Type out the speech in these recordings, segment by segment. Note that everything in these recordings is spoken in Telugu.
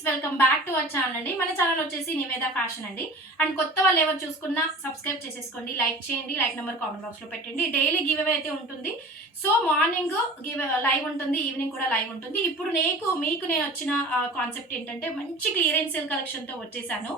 Friends welcome back to our channel అండి. మన ఛానల్ వచ్చేసి నివేద ఫ్యాషన్ అండి. అండ్ కొత్త వాళ్ళు ఎవరు చూసుకున్నా సబ్స్క్రైబ్ చేసేసుకోండి లైక్ చేయండి లైక్ నెంబర్ కామెంట్ బాక్స్లో పెట్టండి. డైలీ గివ్ అవే అయితే ఉంటుంది. సో మార్నింగ్ గివ్ లైవ్ ఉంటుంది ఈవినింగ్ కూడా లైవ్ ఉంటుంది. ఇప్పుడు నీకు మీకు నేను వచ్చిన కాన్సెప్ట్ ఏంటంటే మంచి క్లియరెన్స్ సేల్ కలెక్షన్తో వచ్చేసాను.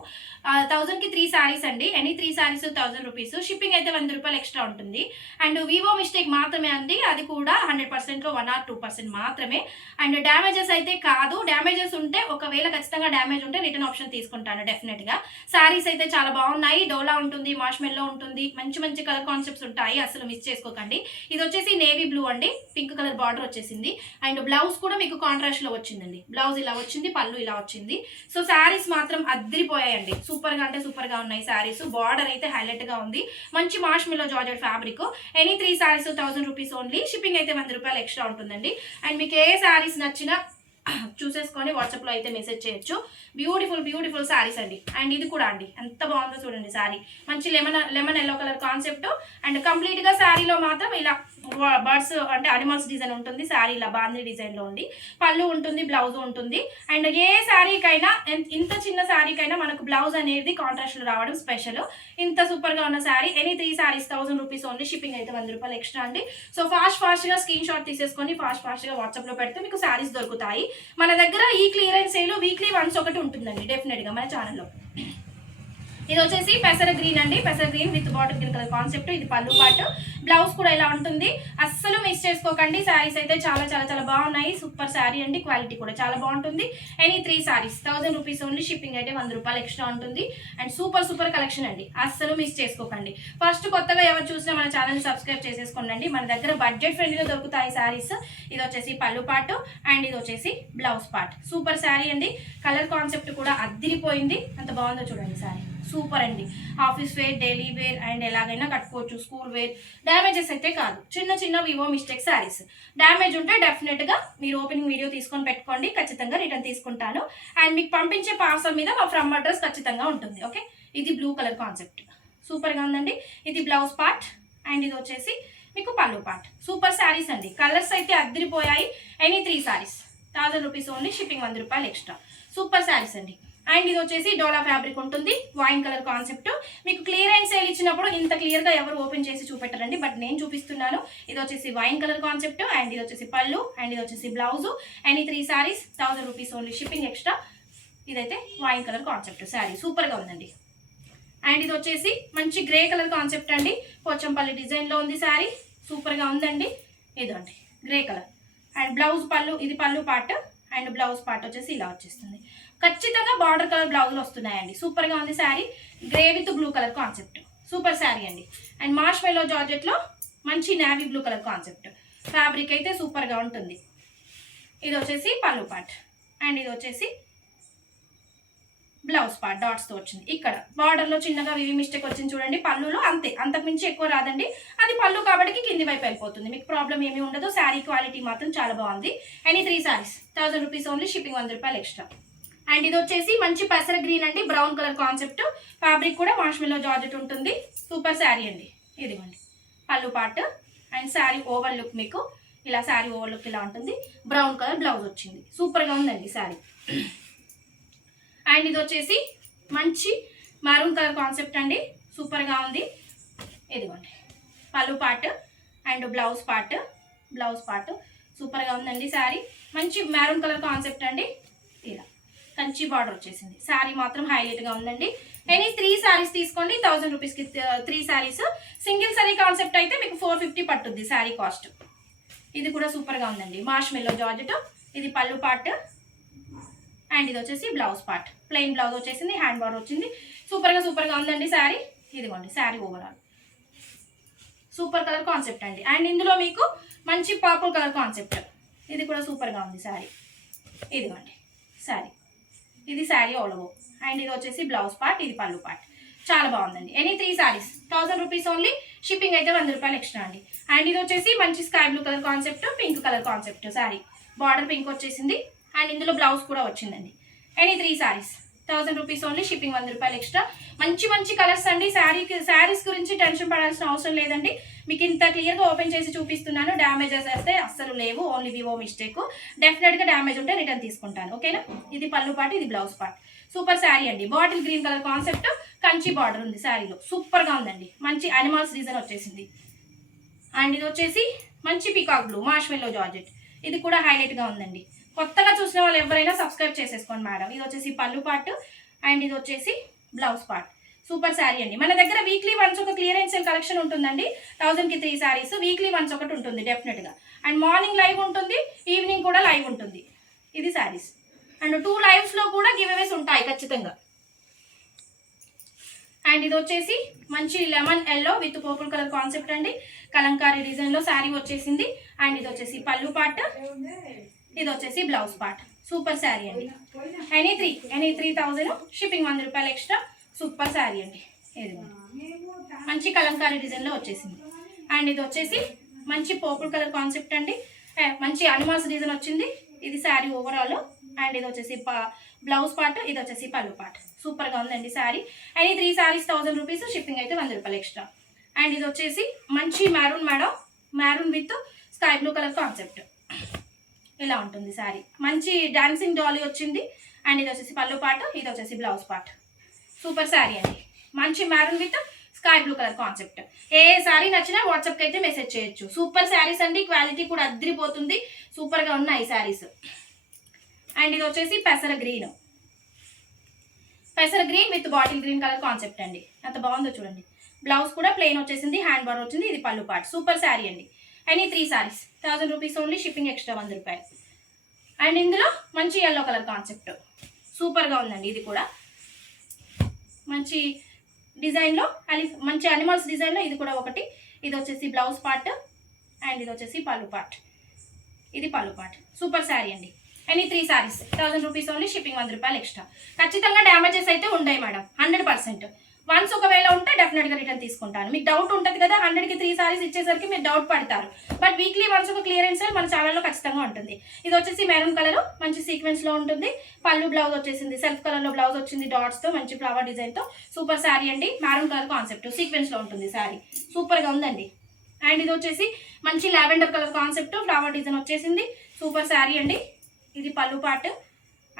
థౌజండ్కి త్రీ శారీస్ అండి. Any three saris thousand rupees shipping అయితే వంద రూపాయలు ఎక్స్ట్రా ఉంటుంది. అండ్ వివో మిస్టేక్ మాత్రమే అండి. అది కూడా హండ్రెడ్ పర్సెంట్లో వన్ ఆర్ టూ పర్సెంట్ మాత్రమే. అండ్ డ్యామేజెస్ అయితే కాదు. డ్యామేజెస్ ఉంటే ఒకవేళ ఖచ్చితంగా డ్యామేజ్ ఉంటే రిటర్న్ ఆప్షన్ తీసుకుంటాను డెఫినెట్గా శారీస్ సారీస్ అయితే చాలా బాగున్నాయి. డోలా ఉంటుంది మాష్మెల్లో ఉంటుంది. మంచి మంచి కలర్ కాన్సెప్ట్స్ ఉంటాయి అసలు మిస్ చేసుకోకండి. ఇది వచ్చేసి నేవీ బ్లూ అండి. పింక్ కలర్ బార్డర్ వచ్చేసింది. అండ్ బ్లౌజ్ కూడా మీకు కాంట్రాస్ట్లో వచ్చిందండి. బ్లౌజ్ ఇలా వచ్చింది పళ్ళు ఇలా వచ్చింది. సో శారీస్ మాత్రం అద్దరిపోయాయండి. సూపర్గా అంటే సూపర్గా ఉన్నాయి శారీస్ బార్డర్ అయితే హైలైట్గా ఉంది. మంచి marshmallow georgette fabric any three saris thousand rupees only shipping అయితే వంద రూపాయలు ఎక్స్ట్రా ఉంటుందండి. అండ్ మీకు ఏ శారీస్ నచ్చినా చూసేసుకొని వాట్సాప్లో అయితే మెసేజ్ చేయొచ్చు. బ్యూటిఫుల్ బ్యూటిఫుల్ శారీస్ అండి. అండ్ ఇది కూడా అండి. ఎంత బాగుందో చూడండి శారీ మంచి lemon lemon yellow colour concept and కంప్లీట్గా శారీలో మాత్రం ఇలా బర్డ్స్ అంటే అనిమల్స్ డిజైన్ ఉంటుంది శారీ ఇలా బాందీ డిజైన్లో ఉంది. పళ్ళు ఉంటుంది బ్లౌజ్ ఉంటుంది. అండ్ ఏ శారీకైనా ఇంత చిన్న శారీకైనా మనకు బ్లౌజ్ అనేది కాంట్రాస్ట్లో రావడం స్పెషల్. ఇంత సూపర్గా ఉన్న sari any three saris thousand rupees only shipping అయితే వంద రూపాయలు ఎక్స్ట్రా అండి. సో ఫాస్ట్ ఫాస్ట్గా స్క్రీన్ షాట్ తీసేసుకొని ఫాస్ట్ ఫాస్ట్గా వాట్సాప్లో పెడితే మీకు శారీస్ దొరుకుతాయి. మన దగ్గర ఈ క్లియరెన్స్ సేల్ వీక్లీ వన్స్ ఒకటి ఉంటుందండి డెఫినెట్గా మన ఛానల్లో. ఇది వచ్చేసి పెసర గ్రీన్ అండి. పెసర green with bottle green colour concept. ఇది పళ్ళు పాటు. బ్లౌజ్ కూడా ఇలా ఉంటుంది. అస్సలు మిస్ చేసుకోకండి. శారీస్ అయితే చాలా చాలా చాలా బాగున్నాయి. సూపర్ శారీ అండి. క్వాలిటీ కూడా చాలా బాగుంటుంది. Any three saris thousand rupees only shipping అయితే వంద రూపాయలు ఎక్స్ట్రా ఉంటుంది. అండ్ సూపర్ సూపర్ కలెక్షన్ అండి. అస్సలు మిస్ చేసుకోకండి. ఫస్ట్ కొత్తగా ఎవరు చూసినా మన ఛానల్ సబ్స్క్రైబ్ చేసేసుకోండి మన దగ్గర బడ్జెట్ ఫ్రెండ్లీలో దొరుకుతాయి శారీస్ ఇది వచ్చేసి పళ్ళు పాటు అండ్ ఇది వచ్చేసి బ్లౌజ్ పార్ట్ సూపర్ శారీ అండి. కలర్ కాన్సెప్ట్ కూడా అద్దిరిపోయింది. అంత బాగుందో చూడండి శారీ సూపర్ అండి. Office wear daily wear and ఎలాగైనా కట్టుకోవచ్చు స్కూల్ వేర్. డ్యామేజెస్ అయితే కాదు. చిన్న చిన్న వివో మిస్టేక్ శారీస్. డ్యామేజ్ ఉంటే డెఫినెట్గా మీరు ఓపెనింగ్ వీడియో తీసుకొని పెట్టుకోండి. ఖచ్చితంగా రిటర్న్ తీసుకుంటాను. అండ్ మీకు పంపించే పార్సల్ మీద మా ఫ్రమ్ అడ్రస్ ఖచ్చితంగా ఉంటుంది. ఓకే? ఇది బ్లూ కలర్ కాన్సెప్ట్. సూపర్గా ఉందండి. ఇది బ్లౌజ్ పార్ట్ అండ్ ఇది వచ్చేసి మీకు పళ్ళు పార్ట్. సూపర్ శారీస్ అండి. కలర్స్ అయితే అద్దరిపోయాయి. Any three saris. Thousand rupees only shipping వంద రూపాయలు ఎక్స్ట్రా. సూపర్ శారీస్ అండి. అండ్ ఇది వచ్చేసి డోలా ఫ్యాబ్రిక్ ఉంటుంది. వైన్ కలర్ కాన్సెప్ట్ మీకు క్లియర్ అండ్ సేల్ ఇచ్చినప్పుడు ఇంత క్లియర్గా ఎవరు ఓపెన్ చేసి చూపెట్టరండి. బట్ నేను చూపిస్తున్నాను. ఇది వచ్చేసి వైన్ కలర్ కాన్సెప్ట్ అండ్ ఇది వచ్చేసి పళ్ళు అండ్ ఇది వచ్చేసి బ్లౌజ్ అండ్ ఈ three saris thousand rupees only shipping extra ఇదైతే వైన్ కలర్ కాన్సెప్ట్ శారీ సూపర్గా ఉందండి. అండ్ ఇది వచ్చేసి మంచి గ్రే కలర్ కాన్సెప్ట్ అండి. పోచంపల్లి డిజైన్లో ఉంది శారీ సూపర్గా ఉందండి. ఇదండి. గ్రే కలర్ అండ్ బ్లౌజ్ పళ్ళు ఇది పళ్ళు పార్ట్ అండ్ బ్లౌజ్ పార్ట్ వచ్చేసి ఇలా వచ్చేస్తుంది. ఖచ్చితంగా బార్డర్ కలర్ బ్లౌజులు వస్తున్నాయండి. సూపర్గా ఉంది sari. Grey with blue colour concept super sari అండి. అండ్ మార్ష్ మెల్లో జార్జెట్లో మంచి navy blue colour concept fabric అయితే సూపర్గా ఉంటుంది. ఇది వచ్చేసి పళ్ళు పార్ట్. అండ్ ఇది వచ్చేసి బ్లౌజ్ పార్ట్ డాట్స్తో వచ్చింది. ఇక్కడ బార్డర్లో చిన్నగా వివి మిస్టేక్ వచ్చింది చూడండి పళ్ళులో అంతే. అంతకు మించి ఎక్కువ రాదండి. అది పళ్ళు కాబట్టి కింది వైపు వెళ్ళిపోతుంది. మీకు ప్రాబ్లం ఏమీ ఉండదు. శారీ క్వాలిటీ మాత్రం చాలా బాగుంది. Any three saris thousand rupees only shipping వంద రూపాయలు ఎక్స్ట్రా అండ్ ఇది వచ్చేసి మంచి పెసర గ్రీన్ అండి. బ్రౌన్ కలర్ కాన్సెప్ట్ ఫ్యాబ్రిక్ కూడా వాష్మిల్లో జార్జెట్ ఉంటుంది. సూపర్ శారీ అండి. ఇదిగోండి. Pallu part and sari over look మీకు. ఇలా శారీ ఓవర్ లుక్ ఇలా ఉంటుంది. బ్రౌన్ కలర్ బ్లౌజ్ వచ్చింది. సూపర్గా ఉందండి శారీ అండ్ ఇది వచ్చేసి మంచి మెరూన్ కలర్ కాన్సెప్ట్ అండి. సూపర్గా ఉంది. ఇదిగోండి. Pallu part and blouse part blouse part సూపర్గా ఉందండి శారీ మంచి మెరూన్ కలర్ కాన్సెప్ట్ అండి. ఇలా కంచి బార్డర్ వచ్చేసింది. శారీ మాత్రం హైలైట్గా ఉందండి. ఎనీ త్రీ శారీస్ తీసుకోండి. థౌసండ్ రూపీస్కి three saris single sari concept అయితే మీకు ఫోర్ ఫిఫ్టీ పట్టుద్ది శారీ కాస్ట్ ఇది కూడా సూపర్గా ఉందండి. మార్ష్ మెల్లో జార్జెట్ ఇది పళ్ళు పార్ట్ అండ్ ఇది వచ్చేసి బ్లౌజ్ పార్ట్ ప్లెయిన్ బ్లౌజ్ వచ్చేసింది హ్యాండ్ బార్డర్ వచ్చింది. సూపర్గా సూపర్గా ఉందండి శారీ. ఇదిగోండి sari overall super colour concept అండి. అండ్ ఇందులో మీకు మంచి పర్పుల్ కలర్ కాన్సెప్ట్ ఇది కూడా సూపర్గా ఉంది శారీ. ఇదిగోండి శారీ. ఇది శారీ ఓలవో అండ్ ఇది వచ్చేసి బ్లౌజ్ పార్ట్ ఇది పళ్ళు పార్ట్ చాలా బాగుందండి. Any three saris thousand rupees only shipping అయితే వంద రూపాయలు ఎక్స్ట్రా అండి. అండ్ ఇది వచ్చేసి మంచి sky blue colour concept pink colour concept sari. Border pink వచ్చేసింది. అండ్ ఇందులో బ్లౌజ్ కూడా వచ్చిందండి. Any three saris thousand rupees only shipping వంద రూపాయలు ఎక్స్ట్రా. మంచి మంచి కలర్స్ అండి. శారీకి శారీస్ గురించి టెన్షన్ పడాల్సిన అవసరం లేదండి. మీకు ఇంత క్లియర్గా ఓపెన్ చేసి చూపిస్తున్నాను. డ్యామేజెస్ అయితే అస్సలు లేవు. ఓన్లీ వివో మిస్టేక్ డెఫినెట్గా డ్యామేజ్ ఉంటే రిటర్న్ తీసుకుంటాను. ఓకేనా ఇది పళ్ళు పాటు ఇది బ్లౌజ్ పార్ట్ సూపర్ శారీ అండి. Bottle green colour concept Kanchi border ఉంది శారీలో. సూపర్గా ఉందండి. మంచి అనిమల్స్ డిజైన్ వచ్చేసింది. అండ్ ఇది వచ్చేసి మంచి పికాక్ బ్లూ మార్ష్మెల్లో జార్జెట్. ఇది కూడా హైలైట్గా ఉందండి. కొత్తగా చూసిన వాళ్ళు ఎవరైనా సబ్స్క్రైబ్ చేసేసుకోండి మేడం. ఇది వచ్చేసి పళ్ళు పార్ట్ అండ్ ఇది వచ్చేసి బ్లౌజ్ పార్ట్ సూపర్ శారీ అండి. మన దగ్గర వీక్లీ వన్స్ ఒక క్లియరెన్స్ సేల్ కలెక్షన్ ఉంటుందండి. థౌజండ్కి త్రీ శారీస్ వీక్లీ వన్స్ ఒకటి ఉంటుంది డెఫినెట్గా అండ్ మార్నింగ్ లైవ్ ఉంటుంది ఈవినింగ్ కూడా లైవ్ ఉంటుంది. ఇది శారీస్ అండ్ టూ లైవ్స్లో కూడా గివ్ అవేస్ ఉంటాయి ఖచ్చితంగా. అండ్ ఇది వచ్చేసి మంచి lemon yellow with purple colour concept అండి. కలంకారీ డిజైన్లో శారీ వచ్చేసింది. అండ్ ఇది వచ్చేసి పళ్ళు పార్ట్. ఇది వచ్చేసి బ్లౌజ్ పార్ట్. సూపర్ శారీ అండి. Any three any three thousand shipping వంద రూపాయలు ఎక్స్ట్రా. సూపర్ శారీ అండి. ఇది మంచి కలంకారీ డిజైన్లో వచ్చేసింది. అండ్ ఇది వచ్చేసి మంచి పర్పుల్ కలర్ కాన్సెప్ట్ అండి. మంచి అనిమాస్ డిజైన్ వచ్చింది. ఇది శారీ ఓవరాల్ అండ్ ఇది వచ్చేసి బ్లౌజ్ పార్ట్ ఇది వచ్చేసి పళ్ళు పార్ట్. సూపర్గా ఉందండి sari and three saris thousand rupees shipping అయితే వంద రూపాయలు ఎక్స్ట్రా అండ్ ఇది వచ్చేసి మంచి maroon madam maroon with sky blue colour concept ఇలా ఉంటుంది శారీ మంచి డాన్సింగ్ డాలీ వచ్చింది. అండ్ ఇది వచ్చేసి పళ్ళు పార్ట్ ఇది వచ్చేసి బ్లౌజ్ పార్ట్. సూపర్ శారీ అండి. మంచి maroon with sky blue colour concept ఏ శారీ నచ్చినా వాట్సాప్కి అయితే మెసేజ్ చేయొచ్చు. సూపర్ శారీస్ అండి. క్వాలిటీ కూడా అద్దరిపోతుంది. సూపర్గా ఉన్నాయి శారీస్ అండ్ ఇది వచ్చేసి పెసర గ్రీన్. పెసర green with bottle green colour concept అండి. ఎంత బాగుందో చూడండి. బ్లౌజ్ కూడా ప్లెయిన్ వచ్చేసింది హ్యాండ్ బార్ వచ్చింది ఇది పళ్ళు పార్ట్ సూపర్ శారీ అండి. అండ్ ఈ three saris thousand rupees only shipping extra వంద రూపాయలు. అండ్ ఇందులో మంచి ఎల్లో కలర్ కాన్సెప్ట్. సూపర్గా ఉందండి ఇది కూడా. మంచి డిజైన్లో అలి మంచి అనిమల్స్ డిజైన్లో ఇది కూడా ఒకటి. ఇది వచ్చేసి బ్లౌజ్ పార్ట్ అండ్ ఇది వచ్చేసి పళ్ళు పార్ట్. ఇది పళ్ళు పార్ట్. సూపర్ శారీ అండి. Any three saris thousand rupees only shipping వంద రూపాయలు ఎక్స్ట్రా ఖచ్చితంగా డ్యామేజెస్ అయితే ఉండయి మేడం హండ్రెడ్ పర్సెంట్ వన్స్ ఒకవేళ ఉంటే డెఫినెట్గా రిటర్న్ తీసుకుంటాను. మీకు డౌట్ ఉంటుంది కదా హండ్రెడ్కి త్రీ సారీస్ ఇచ్చేసరికి మీరు డౌట్ పడతారు. బట్ వీక్లీ వన్స్ ఒక క్లియరెన్స్ మన ఛానల్లో ఖచ్చితంగా ఉంటుంది. ఇది వచ్చేసి మెరూన్ కలర్ మంచి సీక్వెన్స్లో ఉంటుంది. పళ్ళు బ్లౌజ్ వచ్చేసింది సెల్ఫ్ కలర్లో బ్లౌజ్ వచ్చింది డాట్స్తో మంచి ఫ్లవర్ డిజైన్తో సూపర్ శారీ అండి. మెరూన్ కలర్ కాన్సెప్ట్ సీక్వెన్స్లో ఉంటుంది శారీ సూపర్గా ఉందండి. అండ్ ఇది వచ్చేసి మంచి lavender colour concept flower design వచ్చేసింది. సూపర్ శారీ అండి. ఇది పళ్ళు పార్ట్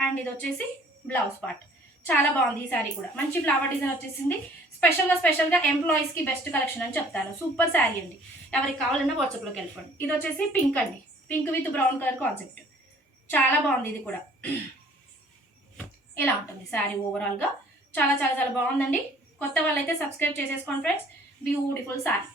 అండ్ ఇది వచ్చేసి బ్లౌజ్ పార్ట్. చాలా బాగుంది ఈ శారీ కూడా. మంచి ఫ్లవర్ డిజైన్ వచ్చేసింది. స్పెషల్గా స్పెషల్గా ఎంప్లాయీస్కి బెస్ట్ కలెక్షన్ అని చెప్తాను సూపర్ శారీ అండి. ఎవరికి కావాలన్నా వాట్సాప్లోకి వెళ్ళిపోండి. ఇది వచ్చేసి పింక్ అండి. Pink with brown colour concept చాలా బాగుంది ఇది కూడా. ఇలా ఉంటుంది శారీ ఓవరాల్గా చాలా చాలా చాలా బాగుందండి. కొత్త వాళ్ళైతే సబ్స్క్రైబ్ చేసేసుకోండి friends beautiful sari.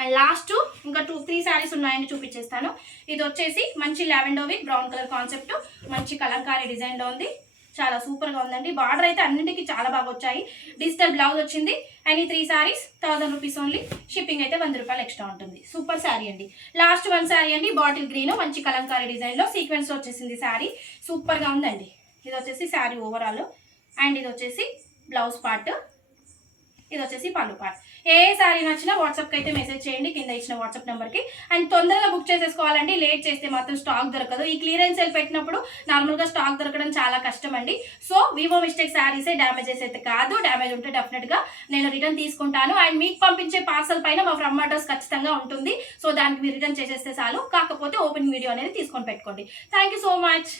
And last ఇంకా టూ త్రీ శారీస్ ఉన్నాయని చూపించేస్తాను ఇది వచ్చేసి మంచి lavender with brown colour concept. మంచి కలంకారీ డిజైన్లో ఉంది. చాలా సూపర్గా ఉందండి. బార్డర్ అయితే అన్నింటికి చాలా బాగా వచ్చాయి. డిజిటల్ బ్లౌజ్ వచ్చింది. అండ్ ఈ three saris thousand rupees only shipping అయితే వంద రూపాయలు ఎక్స్ట్రా ఉంటుంది. సూపర్ శారీ అండి. లాస్ట్ వన్ శారీ అండి బాటిల్ గ్రీన్ మంచి కలంకారీ డిజైన్లో సీక్వెన్స్ వచ్చేసింది శారీ సూపర్గా ఉందండి. ఇది వచ్చేసి శారీ ఓవరాల్ అండ్ ఇది వచ్చేసి బ్లౌజ్ పార్ట్ ఇది వచ్చేసి పళ్ళు పార్ట్ ఏ శారీ నచ్చినా వాట్సాప్కి అయితే మెసేజ్ చేయండి కింద ఇచ్చిన వాట్సాప్ నెంబర్కి అండ్ తొందరగా బుక్ చేసేసుకోవాలండి. లేట్ చేస్తే మాత్రం స్టాక్ దొరకదు. ఈ క్లియరెన్స్ సేల్ పెట్టినప్పుడు నార్మల్గా స్టాక్ దొరకడం చాలా కష్టం అండి. సో వివో మిస్టేక్ శారీసే డ్యామేజెస్ అయితే కాదు. డ్యామేజ్ ఉంటే డెఫినెట్గా నేను రిటర్న్ తీసుకుంటాను. అండ్ మీకు పంపించే పార్సల్ పైన మా ఫ్రమ్ అడ్రస్ ఖచ్చితంగా ఉంటుంది. సో దానికి మీరు రిటర్న్ చేసేస్తే చాలు. కాకపోతే ఓపెన్ వీడియో అనేది తీసుకొని పెట్టుకోండి. Thank you so much